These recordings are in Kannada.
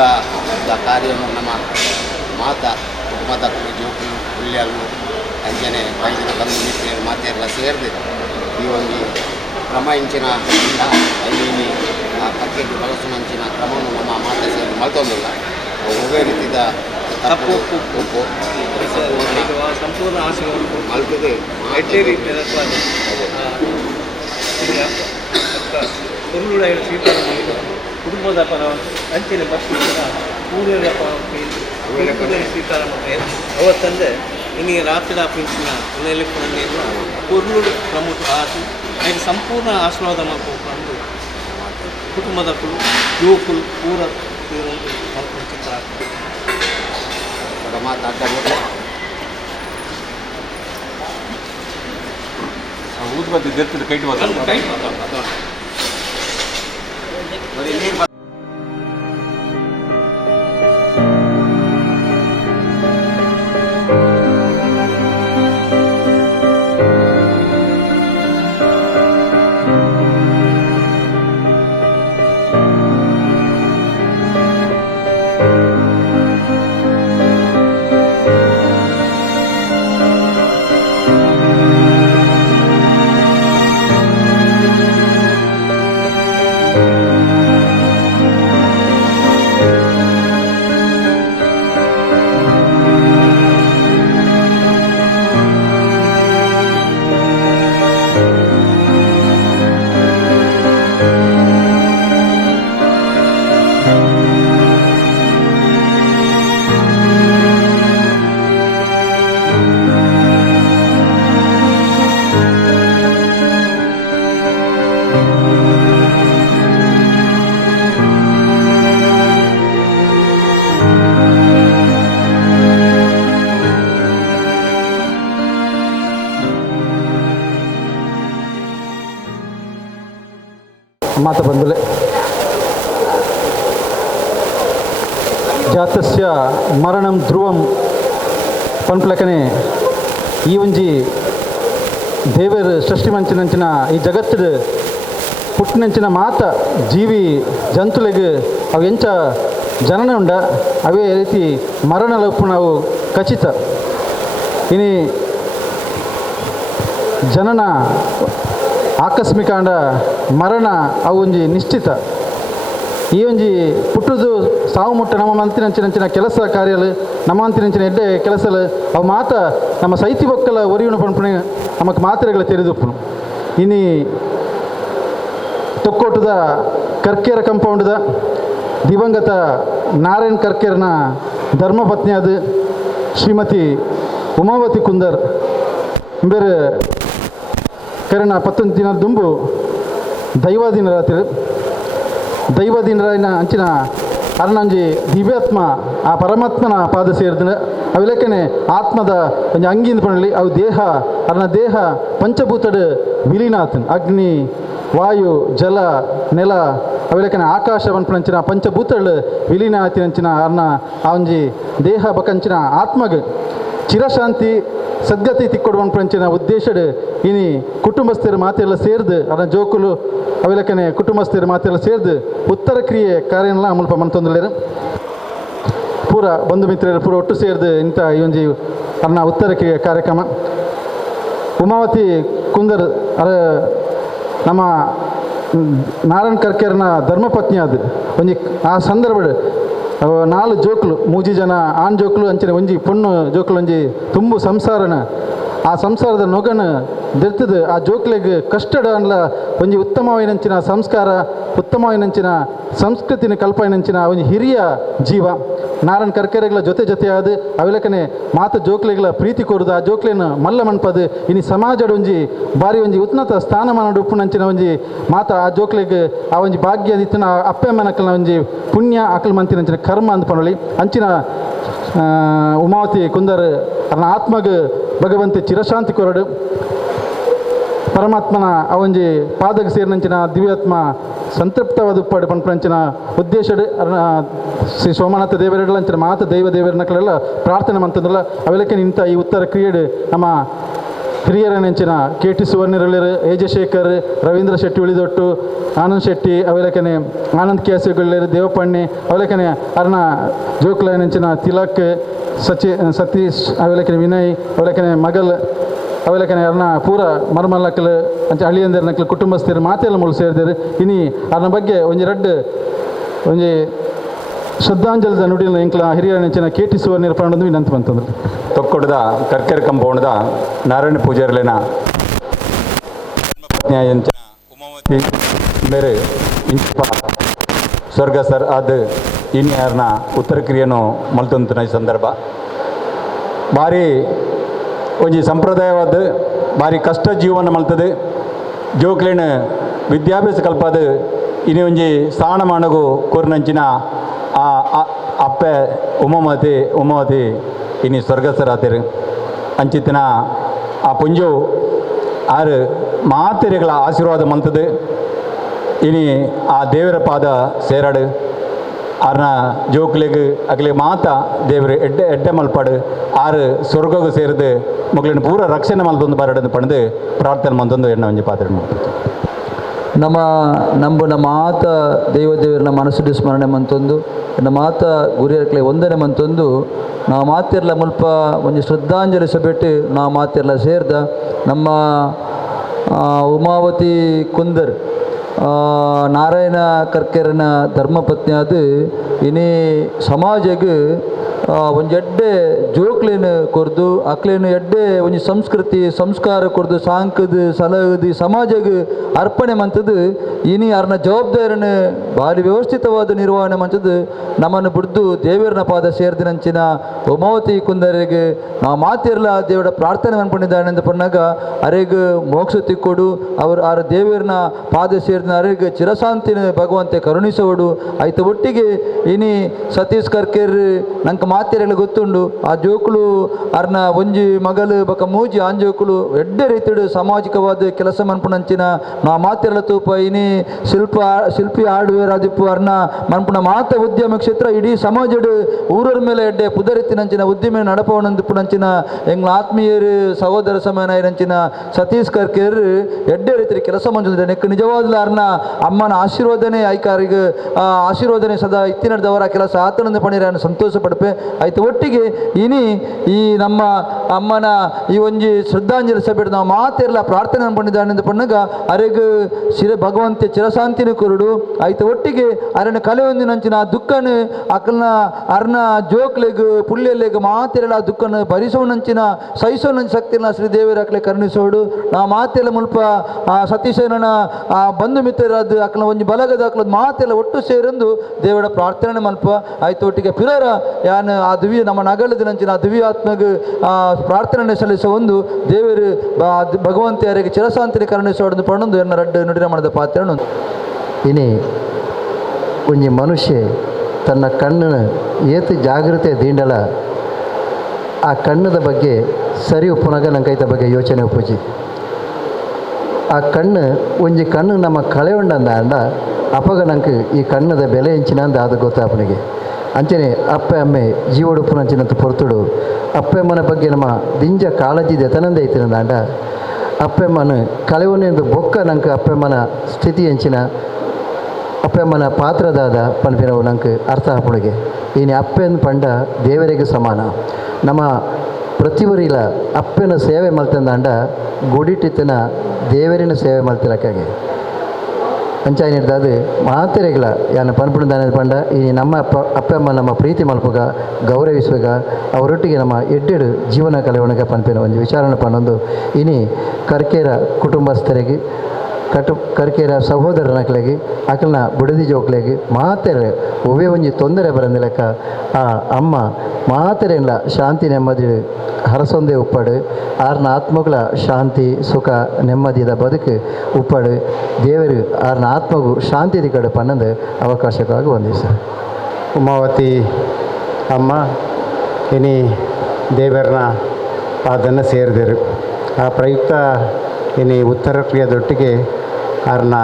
ಕಾರ್ಯವನ್ನು ನಮ್ಮ ಮಾತ ಜೋಕು ಹುಲ್ಯಾಲು ಅಂಚನೆ ವೈದ್ಯರ ಬಂದು ಮಿತ್ರರು ಮಾತೆಲ್ಲ ಸೇರಿದೆ ಈ ಒಂದು ಕ್ರಮ ಇಂಚಿನ ಇಲ್ಲಿ ಆ ಕಕ್ಕೆಗೆ ಬಳಸುವಂಚಿನ ಕ್ರಮವನ್ನು ನಮ್ಮ ಮಾತೆ ಸೇರಿ ಮಲ್ತೊಂದಿಲ್ಲ ಒಬ್ಬೇ ರೀತಿಯ ತಪ್ಪು ಉಪ್ಪು ಸಂಪೂರ್ಣ ಆಸೆ ಮಲ್ತದೆ பொருளுடைய ಸ್ವೀಕಾರ ಕುಟುಂಬದ ಪರ ಅಂಚೆಲೆ ಬರ್ತಿದ್ದ ಊರಿನ ಸ್ವೀಕಾರ ಮಾಡಿದ್ರೆ ಅವತ್ತಂದೆ ಇನ್ನೀಗ ರಾತ್ರಿ ಆಫೀಸಿನ ನೆಲೆಕೊಂಡು ಪೊರ್ಲುಡು ಪ್ರಮುಖ ಆಸು ಅದಕ್ಕೆ ಸಂಪೂರ್ಣ ಆಶೀರ್ವಾದ ಮಾಡ್ಕೊಂಡು ಕುಟುಂಬದ ಯುವಕರು ಪೂರ ಚಿತ್ರ ಮಾತಾಡ್ತಾ ಊದ್ಬತ್ತಿ ದೆತ್ತಿದ ಕೈಟ್ ಕೈ ಮಾತ ಬಂದಲೆ ಜಾತಸ್ಯ ಮರಣಂ ಧ್ರುವಂ ಪನ್ಪ್ಲಕನೆ ಈ ಒಂಜಿ ದೇವರು ಸೃಷ್ಟಿ ಮಂಚಿನಂಚಿನ ಈ ಜಗತ್ತಿನ ಪುಟ್ಟಿನಂಚಿನ ಮಾತ ಜೀವಿ ಜಂತುಲೆಗ್ ಅವು ಎಂಚ ಜನನ ಉಂಡ ಅವೇ ರೀತಿ ಮರಣ ಲಪ್ಪು ನಾವು ಖಚಿತ ಇನಿ ಜನನ ಆಕಸ್ಮಿಕ ಅಂಡ ಮರಣ ಅವು ಒಂಜಿ ನಿಶ್ಚಿತ ಈ ಒಂಜಿ ಪುಟ್ಟುದು ಸಾವು ಮುಟ್ಟ ನಮ್ಮ ಮಂತಿನಂಚಿನಂಚಿನ ಕೆಲಸ ಕಾರ್ಯಲು ನಮ್ಮ ಮಂತಿನಂಚಿನ ಎಡ್ಡೆ ಕೆಲಸಲು ಅವು ಮಾತ ನಮ್ಮ ಸೈತಿ ಬೊಕ್ಕಲ ಒರಿಯುಣ ಪಂಪಣೆ ನಮಕ್ ಮಾತ್ರೆಗಳ ತೆರೆದುಪ್ಪುನು ಇನಿ ತೊಕ್ಕೋಟದ ಕರ್ಕೇರ ಕಂಪೌಂಡ್ದ ದಿವಂಗತ ನಾರಾಯಣ್ ಕರ್ಕೇರ್ನ ಧರ್ಮಪತ್ನಿಯಾದ ಶ್ರೀಮತಿ ಉಮಾವತಿ ಕುಂದರ್ ಬೇರೆ ಕರೆನ 19 ದಿನ ದುಂಬು ದೈವಾಧೀನ ರಾತ್ರಿ ದೈವಾಧೀನರಾಯನ ಅಂಚಿನ ಅರ್ನಂಜಿ ದಿವ್ಯಾತ್ಮ ಆ ಪರಮಾತ್ಮನ ಪಾದ ಸೇರಿದ ಅವಿಲಕ್ಕನೆ ಆತ್ಮದ ಒಂದು ಅಂಗಿಂದ ಪಣಲಿ ಅವು ದೇಹ ಅರ್ನ ದೇಹ ಪಂಚಭೂತಡ್ ವಿಲೀನಾಥನ್ ಅಗ್ನಿ ವಾಯು ಜಲ ನೆಲ ಅವಿಲಕ್ಕನೆ ಆಕಾಶ ಪಂಪನಂಚಿನ ಪಂಚಭೂತಡ್ ವಿಲೀನ ಆತಿನಂಚಿನ ಅರ್ನ ಆ ಒಂಜಿ ದೇಹ ಬಕಂಚಿನ ಆತ್ಮಗ್ ಚಿರಶಾಂತಿ ಸದ್ಗತಿ ತಿಕ್ಕೊಡುವನ್ ಪಂಚಿನ ಉದ್ದೇಶಡ್ ಇನಿ ಕುಟುಂಬಸ್ಥರ ಮಾತೆಲ್ಲ ಸೇರ್ದು ಅದನ್ನ ಜೋಕುಲು ಅವಿಲಕ್ಕನೆ ಕುಟುಂಬಸ್ಥರ ಮಾತೆಲ್ಲ ಸೇರ್ದು ಉತ್ತರ ಕ್ರಿಯೆ ಕಾರ್ಯನೆಲ್ಲ ಅಮಲ್ಪ ಮನ್ತೊಂದಿಲ್ಲೇರು ಪೂರ ಬಂಧು ಮಿತ್ರರು ಪೂರ ಒಟ್ಟು ಸೇರ್ದು ಇಂಥ ಈ ಒಂಜಿ ಅನ್ನ ಉತ್ತರ ಕ್ರಿಯೆ ಕಾರ್ಯಕ್ರಮ ಉಮಾವತಿ ಕುಂದರ್ ಅರ ನಮ್ಮ ನಾರಾಯಣ್ ಕರ್ಕೇರ್ನ ಧರ್ಮಪತ್ನಿ ಅದು ಒಂಜಿ ಆ ಸಂದರ್ಭಡ್ 4 ಜೋಕ್ಲು 3 ಜನ ಆಣ್ ಜೋಕ್ಲು ಅಂಚನೆ ಒಂಜಿ ಪೊಣ್ಣು ಜೋಕ್ಲು ಒಂಜಿ ತುಂಬು ಸಂಸಾರನ ಆ ಸಂಸಾರದ ನೊಗನ ದೆರ್ತದ ಆ ಜೋಕ್ಲೆಗ್ ಕಷ್ಟಡ ಅನ್ಲ ಒಂಜಿ ಉತ್ತಮವಾಯಿನಂಚಿನ ಸಂಸ್ಕಾರ ಉತ್ತಮವಾಯಿನಂಚಿನ ಸಂಸ್ಕೃತಿನ ಕಲ್ಪನೆಂಚಿನ ಒಂಜಿ ಹಿರಿಯ ಜೀವ ನಾರಾಯಣ್ ಕರ್ಕೇರೆಗಳ ಜೊತೆ ಆದ ಅವಿಲಕನೆ ಮಾತ ಜೋಕ್ಲೆಗಳ ಪ್ರೀತಿ ಕೊಡುದು ಆ ಜೋಕ್ಲೆನ ಮಲ್ಲ ಮನ್ಪದು ಇನಿ ಸಮಾಜದ ಒಂಜಿ ಬಾರಿ ಒಂಜಿ ಉನ್ನತ ಸ್ಥಾನಮಾನ ಉಪ್ಪುನಂಚಿನ ಒಂಜಿ ಮಾತ ಆ ಜೋಕ್ಲೆಗ್ ಆ ಒಂಜಿ ಭಾಗ್ಯ ದಿತ್ತಿನ ಅಪ್ಪೆ ಮನಕಲ್ನ ಒಂಜಿ ಪುಣ್ಯ ಅಕಲ್ ಮಂತಿನಂಚಿನ ಕರ್ಮ ಅಂದ್ಪನೊಳಿ ಅಂಚಿನ ಉಮಾವತಿ ಕುಂದರ್ ಅರ್ನ ಆತ್ಮಗ್ ಭಗವಂತ ಚಿರಶಾಂತಿ ಕೊರಡು ಪರಮಾತ್ಮನ ಅವೊಂಜಿ ಪಾದಕ್ಕೆ ಸೇರಿನಂಚಿನ ದಿವ್ಯಾತ್ಮ ಸಂತೃಪ್ತವಾದ ಉಪ್ಪಾಡು ಪಂಪಂಚಿನ ಉದ್ದೇಶಡ್ ಶ್ರೀ ಸೋಮನಾಥ ದೇವರೆಡ್ಲಂಚಿನ ಮಾತ ದೈವ ದೇವರನಕಲೆಲ್ಲ ಪ್ರಾರ್ಥನೆ ಮಂತಂದ್ರಲ್ಲ ಅವೆಲ್ಲಕ್ಕೆ ನಿಂತ ಈ ಉತ್ತರ ಕ್ರಿಯೆಡ್ ನಮ್ಮ ಹಿರಿಯರ ನೆಂಚಿನ ಕೆ ಟಿ ಸುವರ್ಣಿರಳಿರು ಏಜಶೇಖರ್ ರವೀಂದ್ರ ಶೆಟ್ಟಿ ಉಳಿದೊಟ್ಟು ಆನಂದ್ ಶೆಟ್ಟಿ ಅವೆಲಕನೆ ಆನಂದ್ ಕೇಸಗೊಳ್ಳಿರು ದೇವಪಣ್ಣಿ ಅವೆಲಕನೆ ಅರ್ನ ಜೋಕ್ಲ ನೆಂಚಿನ ತಿಲಕ್ ಸತೀಶ್ ಅವೆಲಕನೆ ವಿನಯ್ ಅವೆಲಕನೆ ಮಗಲ್ ಅವೆಲಕನೆ ಅರ್ನ ಪೂರ ಮರ್ಮಲ್ಲಕ್ಕಲು ಅಂಚ ಹಳ್ಳಿಯಂದಿರ್ನಕ್ಲು ಕುಟುಂಬಸ್ಥರು ಮಾತೆಲ್ಲ ಮುಳು ಸೇರಿದರು ಇನಿ ಅರ್ನ ಬಗ್ಗೆ ಒಂಜಿ ಶ್ರದ್ಧಾಂಜಲಿದ ನುಡಿನ ಇಂಕ್ಲ ಹಿರಿಯರ ನೆಂಚಿನ ಕೆ ಟಿ ಸುವರ್ಣಿರ ಪಂಡೊಂದು ವಿನಂತಿ ಬಂತಂದ್ರು ತೊಕ್ಕೊಡದ ಕರ್ಕೆರೆ ಕಂಪೌಂಡ್ದ ನಾರಾಯಣ ಪೂಜಾರಿಲಿನ ಎಂಚಿನ ಉಮಾವತಿ ಬೇರೆ ಇಂಚಿಪ ಸ್ವರ್ಗ ಸರ್ ಅದು ಇನ್ನು ಯಾರನ್ನ ಉತ್ತರ ಕ್ರಿಯೆಯನ್ನು ಮಲ್ತಂತಿನ ಈ ಸಂದರ್ಭ ಭಾರಿ ಒಂಜಿ ಸಂಪ್ರದಾಯವಾದ ಭಾರಿ ಕಷ್ಟ ಜೀವನ ಮಲ್ತದು ಜೋಕ್ಲೇನು ವಿದ್ಯಾಭ್ಯಾಸ ಕಲ್ಪದು ಇನ್ನು ಒಂಜಿ ಸ್ಥಾನಮಾನಗೂ ಕೋರ್ನಂಚಿನ ಅಪ್ಪೆ ಉಮಾವತಿ ಇನ್ನು ಸ್ವರ್ಗಸ್ಥರಾತಿರು ಅಂಚಿತ್ತಿನ ಆ ಪುಂಜು ಆರು ಮಾತೆರೆಗಳ ಆಶೀರ್ವಾದ ಮಂತದು ಇನಿ ಆ ದೇವರ ಪಾದ ಸೇರಾಡು ಆರ್ನ ಜೋಕ್ಲೆಗ್ ಅಗ್ಲಿಗೆ ಮಾತ ದೇವರು ಎಡ್ಡೆ ಮಲ್ಪಾಡು ಆರು ಸ್ವರ್ಗಗೂ ಸೇರಿದು ಮಕ್ಕಳಿನ ಪೂರ ರಕ್ಷಣೆ ಮಲ್ತೊಂದು ಬರಡನ್ನು ಪಡೆದು ಪ್ರಾರ್ಥನೆ ಮಂತೊಂದು ಎಣ್ಣ ಒಂಜಿ ಪಾತ್ರೆ ಮಾಡ್ಬೋದು ನಮ್ಮ ಮಾತ ದೇವರನ್ನ ಮನಸ್ಸು ಸ್ಮರಣೆ ಮಂತೊಂದು ಮಾತ ಗುರಿಯರ್ಕಲೆ ಒಂದನೇ ಮಂತೊಂದು ನಾವು ಮಾತಿರ್ಲ ಮುಲ್ಪ ಒಂದು ಶ್ರದ್ಧಾಂಜಲಿ ಸಭೆಟ್ಟು ನಾವು ಮಾತಿರ್ಲ ಸೇರ್ದ ನಮ್ಮ ಉಮಾವತಿ ಕುಂದರ್ ನಾರಾಯಣ ಕರ್ಕೆರನ ಧರ್ಮಪತ್ನಿ ಅದು ಇನಿ ಸಮಾಜಕ್ಕೆ ಒಂದು ಎಡ್ಡೆ ಜೋಕ್ಲೇನು ಕೊರ್ದು ಅಕ್ಲೇನು ಎಡ್ಡೆ ಒಂದು ಸಂಸ್ಕೃತಿ ಸಂಸ್ಕಾರ ಕೊರ್ದು ಸಾಂಕದು ಸಲಹದು ಸಮಾಜಕ್ಕೆ ಅರ್ಪಣೆ ಮಂತದ್ದು ಇನಿ ಅರ್ನ ಜವಾಬ್ದಾರಿನ ಭಾರಿ ವ್ಯವಸ್ಥಿತವಾದ ನಿರ್ವಹಣೆ ಮಂತದ್ದು ನಮ್ಮನ್ನು ಬಿಡ್ದು ದೇವರನ ಪಾದ ಸೇರಿದಿನಂಚಿನ ಉಮಾವತಿ ಕುಂದರಿಗೆ ನಾವು ಮಾತಿರಲ ದೇವರ ಪ್ರಾರ್ಥನೆ ಅನ್ಕೊಂಡಿದ್ದಾನೆ ಅಂತ ಪನ್ನಾಗ ಅರೆಗೆ ಮೋಕ್ಷ ತಿಕ್ಕೊಡು ಅವರು ಆ ದೇವರನ ಪಾದ ಸೇರಿದ ಅರೆಗೆ ಚಿರಶಾಂತಿನ ಭಗವಂತೆ ಕರುಣಿಸೋಡು ಆಯ್ತು ಒಟ್ಟಿಗೆ ಇನಿ ಸತೀಶ್ ಕರ್ಕೇರ್ ನಂಗೆ ಮಾತಿರಲು ಗೊತ್ತುಂಡು ಆ ಜೋಕುಲು ಅರ್ನ ಒಂಜಿ ಮಗಲು ಬಕ ಮೂಜಿ ಆಂಜೋಕುಲು ಎಡ್ಡೆ ರೀತಿಡು ಸಾಮಾಜಿಕವಾದ ಕೆಲಸ ಮನ್ಪುಣಂಚಿನ ನಾ ಮಾತಿರಲ ತೂಪ ಇನಿ ಶಿಲ್ಪಿ ಹಾರ್ಡ್ವೇರ್ ಆದಿಪ್ಪು ಅರ್ನ ಮನ್ಪುಣ ಮಾತ ಉದ್ಯಮ ಕ್ಷೇತ್ರ ಇಡೀ ಸಮಾಜಡು ಊರರ ಮೇಲೆ ಎಡ್ಡೆ ಪುದರಿತ್ತಿನಂಚಿನ ಉದ್ಯಮ ನಡಪವನಂದಿಪ್ಪುನಂಚಿನ ಎಂಗ್ಲ ಆತ್ಮೀಯರು ಸಹೋದರ ಸಮಾನ ಇರಂಚಿನ ಸತೀಶ್ ಕರ್ಕೇರ್ ಎಡ್ಡೆ ರೀತಿ ಕೆಲಸ ಮಂಜುಂದ್ರೆ ನೆಕ್ ನಿಜವಾದ ಅರ್ನ ಅಮ್ಮನ ಆಶೀರ್ವಾದನೆ ಐಕಾರಿಗೆ ಆಶೀರ್ವಾದನೆ ಸದಾ ಇತ್ತಿನದವರ ಕೆಲಸ ಆತನಂದ ಪಣಿರ ಸಂತೋಷ ಪಡಪೆ ಆಯ್ತು ಒಟ್ಟಿಗೆ ಇನಿ ಈ ನಮ್ಮ ಅಮ್ಮನ ಈ ಒಂಜಿ ಶ್ರದ್ಧಾಂಜಲಿ ಸಭೆ ನಾವು ಮಾತೆಲ್ಲ ಪ್ರಾರ್ಥನೆ ಅನ್ಕೊಂಡಿದ್ದಾನೆ ಅಂತ ಪಣ್ಣಗ ಅರೆಗೆ ಭಗವಂತ ಚಿರಶಾಂತಿನ ಕೊರಡು ಆಯ್ತು ಒಟ್ಟಿಗೆ ಅರನ ಕಲೆ ಒಂದಿನಂಚಿನ ಆ ದುಃಖನ ಅಕಲ್ನ ಅರ್ನ ಜೋಕ್ಲೆಗ್ ಪುಳ್ಳೆಲೆಗ್ ಮಾತೆಲ್ಲ ಆ ದುಃಖನ ಭರಿಸೋನಂಚಿನ ಸಹಿಸೋನಂಚ ಶಕ್ತಿನ ಶ್ರೀದೇವರ ಅಕ್ಲೆ ಕರುಣಿಸೋಡು ನಾ ಮಾತೆಲ್ಲ ಮುಲ್ಪ ಆ ಸತೀಶನ ಆ ಬಂಧು ಮಿತ್ರರಾದ ಅಕ್ಲ ಒಂಜಿ ಬಲಗದ ಅಕ್ಲದ ಮಾತೆಲ್ಲ ಒಟ್ಟು ಸೇರಂದು ದೇವರ ಪ್ರಾರ್ಥನೆ ಮಲ್ಪ ಆಯ್ತು ಒಟ್ಟಿಗೆ ಪಿರರ ಯಾನ್ ಆ ದಿವ್ಯ ನಮ್ಮ ನಗಲದಿನಂಚಿನ ಆ ದಿವ್ಯ ಆತ್ಮಗೆ ಪ್ರಾರ್ಥನೆ ಸಲ್ಲಿಸ ಒಂದು ದೇವರು ಭಗವಂತ ಯಾರಿಗೆ ಚಿರಶಾಂತಿನ ಕರುಣಿಸೋಡು ಪಣ್ಣೊಂದು ಎನ್ನ ರಡ್ಡು ನುಡಿರ ಮಾಡಿದ ಪಾತ್ರ ಇನಿ ಒಂಜಿ ಮನುಷ್ಯ ತನ್ನ ಕಣ್ಣನ ಏತು ಜಾಗೃತೆ ದೀಂಡಲ ಆ ಕಣ್ಣದ ಬಗ್ಗೆ ಸರಿ ಉಪ್ಪುನಾಗ ನಂಗೈತ ಬಗ್ಗೆ ಯೋಚನೆ ಉಪ್ಪುಜಿ ಆ ಕಣ್ಣು ಒಂಜಿ ಕಣ್ಣು ನಮ್ಮ ಕಳೆ ಉಂಡಂದ ಅಂಡ ಅಪಗ ನಂಗೆ ಈ ಕಣ್ಣದ ಬೆಲೆ ಹೆಂಚಿನ ಅಂದ ಅದು ಗೊತ್ತಾಪನಿಗೆ ಅಂಚನೆ ಅಪ್ಪೆ ಅಮ್ಮೆ ಜೀವಡುಪ್ಪುನಂಚಿನಂತ ಪೊರ್ತುಡು ಅಪ್ಪೆಮ್ಮನ ಬಗ್ಗೆ ನಮ್ಮ ದಿಂಜ ಕಾಳಜಿ ದೆತನಂದ ಐತಿನಂದ ಅಂಡ ಅಪ್ಪೆಮ್ಮನ ಕಳೆವನೆಂದು ಬೊಕ್ಕ ನಂಗೆ ಅಪ್ಪೆಮ್ಮನ ಸ್ಥಿತಿ ಹೆಂಚಿನ ಅಪ್ಪೆಮ್ಮನ ಪಾತ್ರದಾದ ಪನ್ಪಿನವು ನಂಗೆ ಅರ್ಥ ಹಾಪುಣಿಗೆ ಇನ್ನು ಅಪ್ಪೆನ್ ಪಂಡ ದೇವರಿಗೆ ಸಮಾನ ನಮ್ಮ ಪ್ರತಿವರಿಲ ಅಪ್ಪನ ಸೇವೆ ಮಲ್ತಂದ ಗುಡಿಟಿತನ ದೇವರಿನ ಸೇವೆ ಮಲ್ತಿಲಕ್ಕಾಗೆ ಅಂಚಾಯಿನಿಡ್ದು ಮಾತೆರೆಗಳ ಯಾನ ಪನ್ಪುಣದಾನ ಪಂಡ ಈ ನಮ್ಮ ಅಪ್ಪಮ್ಮ ನಮ್ಮ ಪ್ರೀತಿ ಮಲ್ಪಗ ಗೌರವಿಸುವಾಗ ಅವರೊಟ್ಟಿಗೆ ನಮ್ಮ ಎಡ್ಡೆಡು ಜೀವನ ಕಲೆವಣಿಗೆ ಪನ್ಪಿನ ಒಂದು ವಿಚಾರಣೆ ಪನ್ನೊಂದು ಇನಿ ಕರ್ಕೇರ ಕುಟುಂಬಸ್ಥರಿಗೆ ಕರ್ಕೇರ ಸಹೋದರನಕ್ಲೆಗೆ ಅಕಲ್ನ ಬುಡದಿ ಜೋಕ್ಲೆಗೆ ಮಾತೆರೆ ಒವೇ ಒಂಜಿ ತೊಂದರೆ ಬರಂದಿಲಕ್ಕ ಆ ಅಮ್ಮ ಮಾತೆರೆಲ್ಲ ಶಾಂತಿ ನೆಮ್ಮದಿ ಹರಸೊಂದೇ ಉಪ್ಪಡು ಆರ್ನ ಆತ್ಮಗಳ ಶಾಂತಿ ಸುಖ ನೆಮ್ಮದಿದ ಬದುಕು ಉಪ್ಪಡು ದೇವರು ಆರ್ನ ಆತ್ಮಗೂ ಶಾಂತಿ ಕಡೆ ಪನ್ನೊಂದು ಅವಕಾಶಕ್ಕಾಗಿ ಒಂದಿವಸ ಉಮಾವತಿ ಅಮ್ಮ ಇನಿ ದೇವರನ್ನ ಪಾದನ್ನು ಸೇರಿದರು ಆ ಪ್ರಯುಕ್ತ ಇನಿ ಉತ್ತರ ಕ್ರಿಯದೊಟ್ಟಿಗೆ ಅವ್ರನ್ನ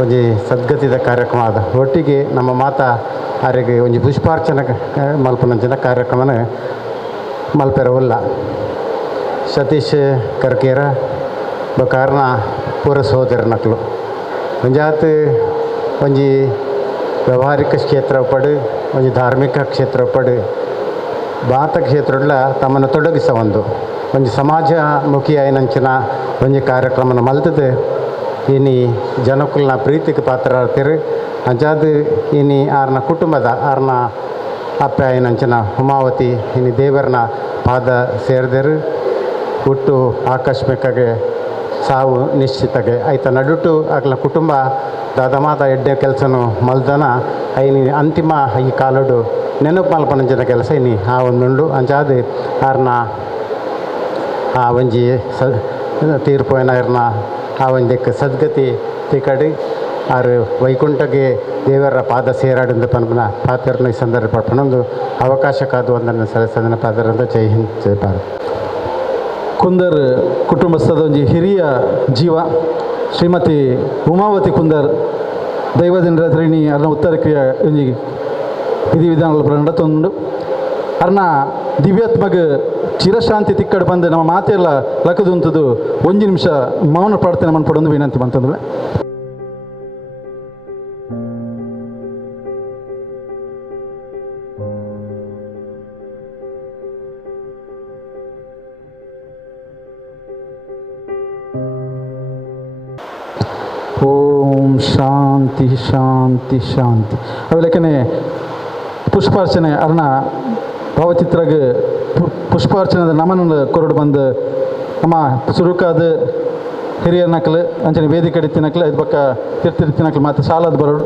ಒಂಜಿ ಸದ್ಗತಿದ ಕಾರ್ಯಕ್ರಮ ಆದ ಒಟ್ಟಿಗೆ ನಮ್ಮ ಮಾತಾ ಅವರಿಗೆ ಒಂಜಿ ಪುಷ್ಪಾರ್ಚನೆ ಮಲ್ಪನಂಚಿನ ಕಾರ್ಯಕ್ರಮನ ಮಲ್ಪೆರವಲ್ಲ ಸತೀಶ್ ಕರ್ಕೇರ ಬಕಾರ್ನ ಪೂರ ಸೋದರನಕ್ಲು ಮುಂಜಾತ್ ಒಂಜಿ ವ್ಯಾವಹಾರಿಕ ಕ್ಷೇತ್ರ ಪಡು ಒಂಜಿ ಧಾರ್ಮಿಕ ಕ್ಷೇತ್ರ ಪಡು ಬಾತ ಕ್ಷೇತ್ರಡ್ಲ ತಮ್ಮನ್ನು ತೊಡಗಿಸ ಒಂಜಿ ಸಮಾಜಮುಖಿ ಆಯ್ನಂಚಿನ ಒಂಜಿ ಕಾರ್ಯಕ್ರಮನ ಮಲ್ತದೆ ಇನಿ ಜನಕುಲ್ನ ಪ್ರೀತಿಗೆ ಪಾತ್ರರಾಗ್ತೀರಿ ಅಂಚಾದ ಇನಿ ಆರ್ನ ಕುಟುಂಬದ ಆರ್ನ ಅಪ್ಪ ಆಯ್ನಂಚಿನ ಉಮಾವತಿ ಇನಿ ದೇವರನ ಪಾದ ಸೇರಿದರು ಹುಟ್ಟು ಆಕಸ್ಮಿಕಗೆ ಸಾವು ನಿಶ್ಚಿತಗೆ ಆಯ್ತ ನಡುಟು ಆಗ್ಲ ಕುಟುಂಬ ದಾದಮಾದ ಎಡ್ಡೆ ಕೆಲಸನು ಮಲ್ದನ ಐನಿ ಅಂತಿಮ ಈ ಕಾಲಡು ನೆನಪು ಮಲ್ಪನಂಚಿನ ಕೆಲಸ ಇನಿ ಆ ಒಂದುಂಡು ಅಂಚಾದ ಆರ್ನ ಆ ಒಂಜಿ ತೀರ್ಪೋಯ್ನ ಇರ್ನ ಆ ಒಂದಕ್ಕೆ ಸದ್ಗತಿ ತಿಕಡಿ ಆರು ವೈಕುಂಠಗೆ ದೇವರ ಪಾದ ಸೇರಾಡಿಂದ ಪನ್ಪನ ಪಾತ್ರನ ಈ ಸಂದರ್ಭ ಪಡ್ಪನೊಂದು ಅವಕಾಶ ಕಾದು ಒಂದನ್ನು ಸದನ ಪಾದರಂದು ಜೈ ಹಿಂದ್ ಜೈ ಭಾರತ್. ಕುಂದರ್ ಕುಟುಂಬಸ್ಥದ ಒಂಜಿ ಹಿರಿಯ ಜೀವ ಶ್ರೀಮತಿ ಉಮಾವತಿ ಕುಂದರ್ ದೈವದಿನ ರಾತ್ರಿನಿ ಅರ್ನ ಉತ್ತರ ಕ್ರಿಯೆ ಒಂಜಿ ವಿಧಿವಿಧಾನಗಳು ನಡತೊಂದು ಅರ್ನ ದಿವ್ಯಾತ್ಮಗ ಚಿರಶಾಂತಿ ತಿಕ್ಕಡು ಬಂದು ನಮ್ಮ ಮಾತೆಲ್ಲ ಲಕ್ಕದುಂತದು ಒಂಜಿ ನಿಮಿಷ ಮೌನ ಪ್ರಾರ್ಥನೆ ಮನ್ಪಡೊಂದು ವಿನಂತಿ ಬಂತಂದ್ರೆ ಓಂ ಶಾಂತಿ ಶಾಂತಿ ಶಾಂತಿ ಅವೆಲ್ಲಕ್ಕನೆ ಪುಷ್ಪಾರ್ಚನೆ ಅರ್ನ ಭಾವಚಿತ್ರಗೆ ಪುಷ್ಪಾರ್ಚನೆದ ನಮನ ಕೊರಡು ಬಂದು ನಮ್ಮ ಸುರುಕಾದ ಹಿರಿಯರ ನಕಲು ಅಂಚನೆ ವೇದಿಕೆ ತಿನ್ನಕ್ಲು ಇದು ಪಕ್ಕ ತಿರ್ತಿನಕ್ಲು ಮತ್ತು ಸಾಲದ ಬರೋಡು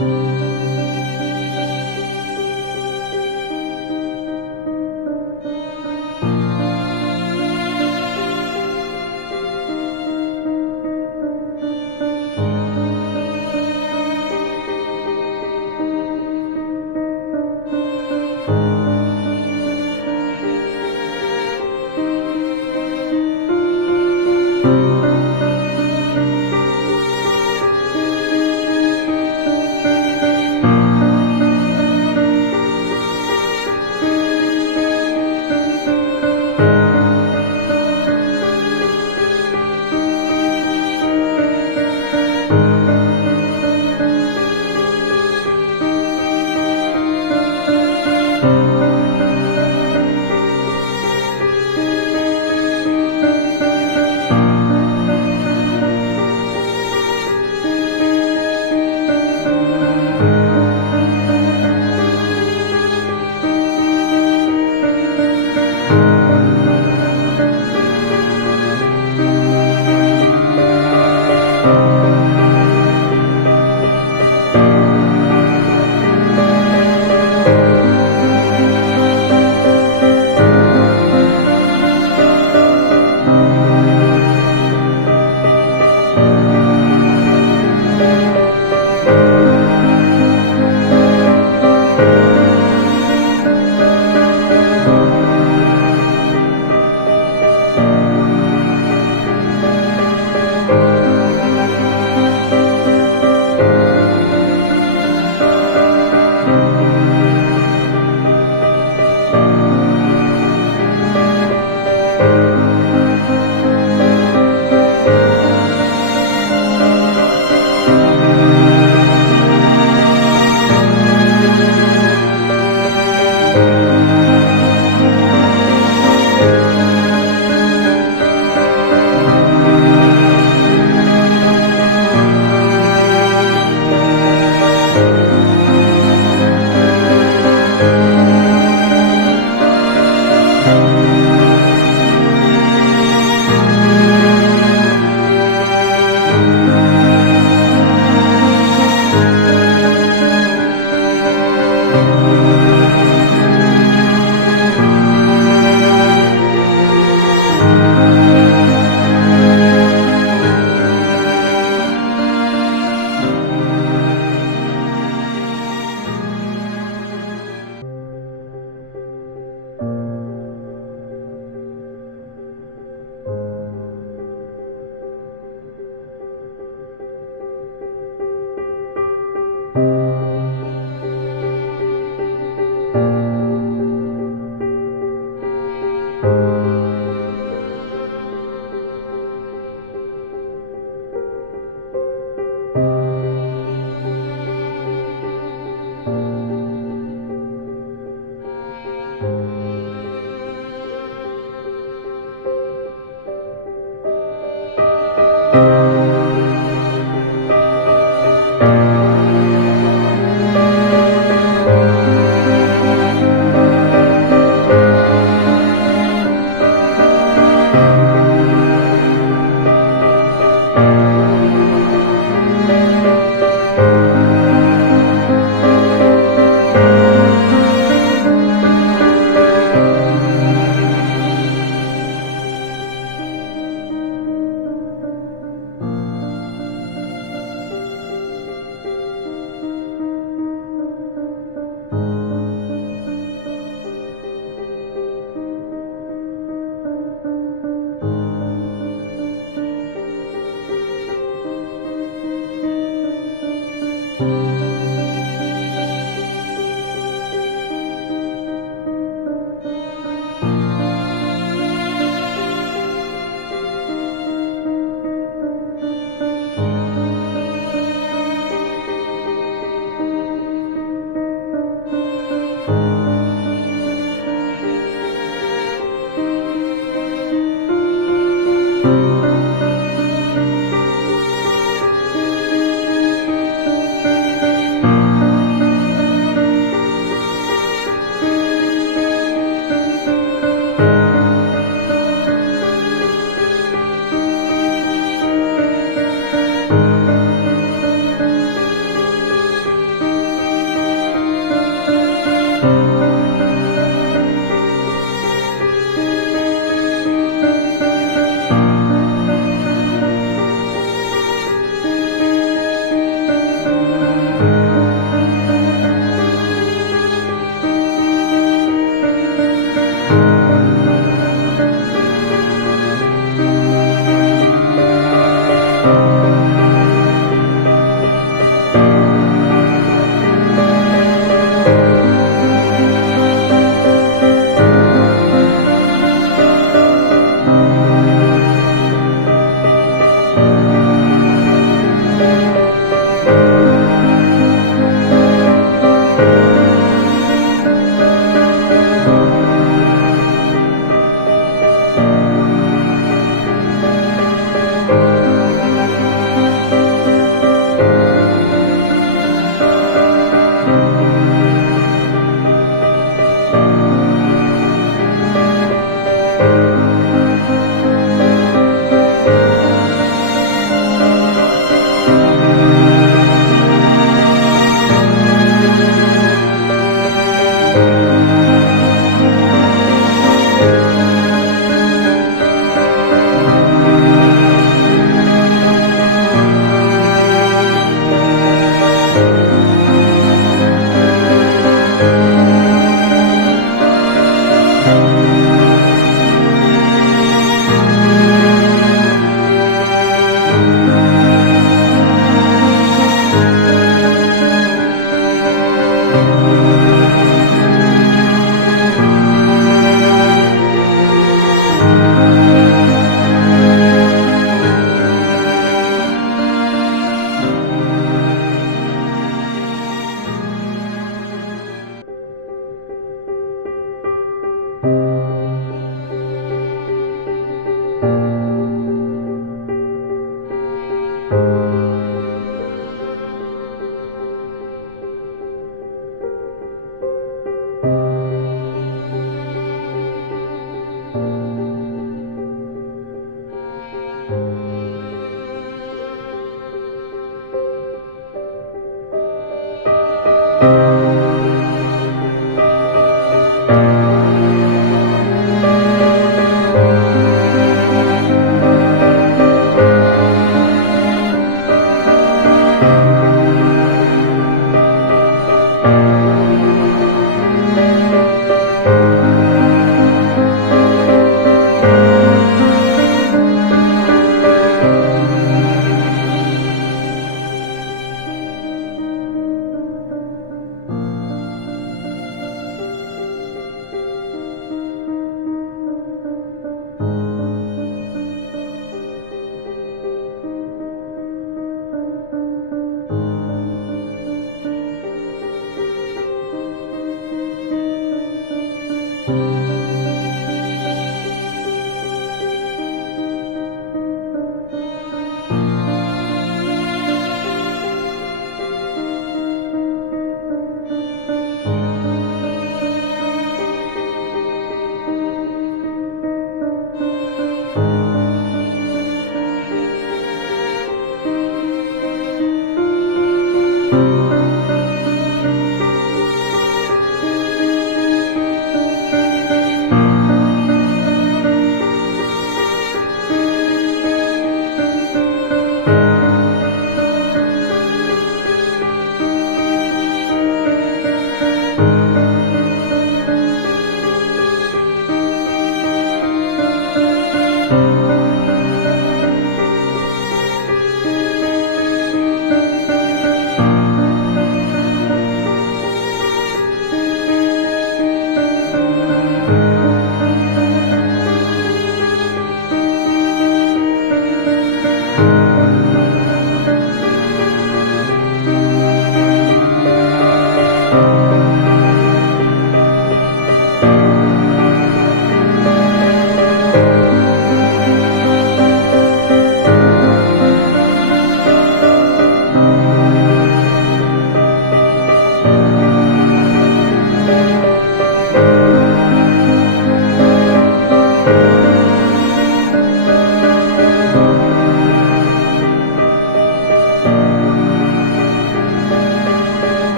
ಧನ್ಯವಾದ.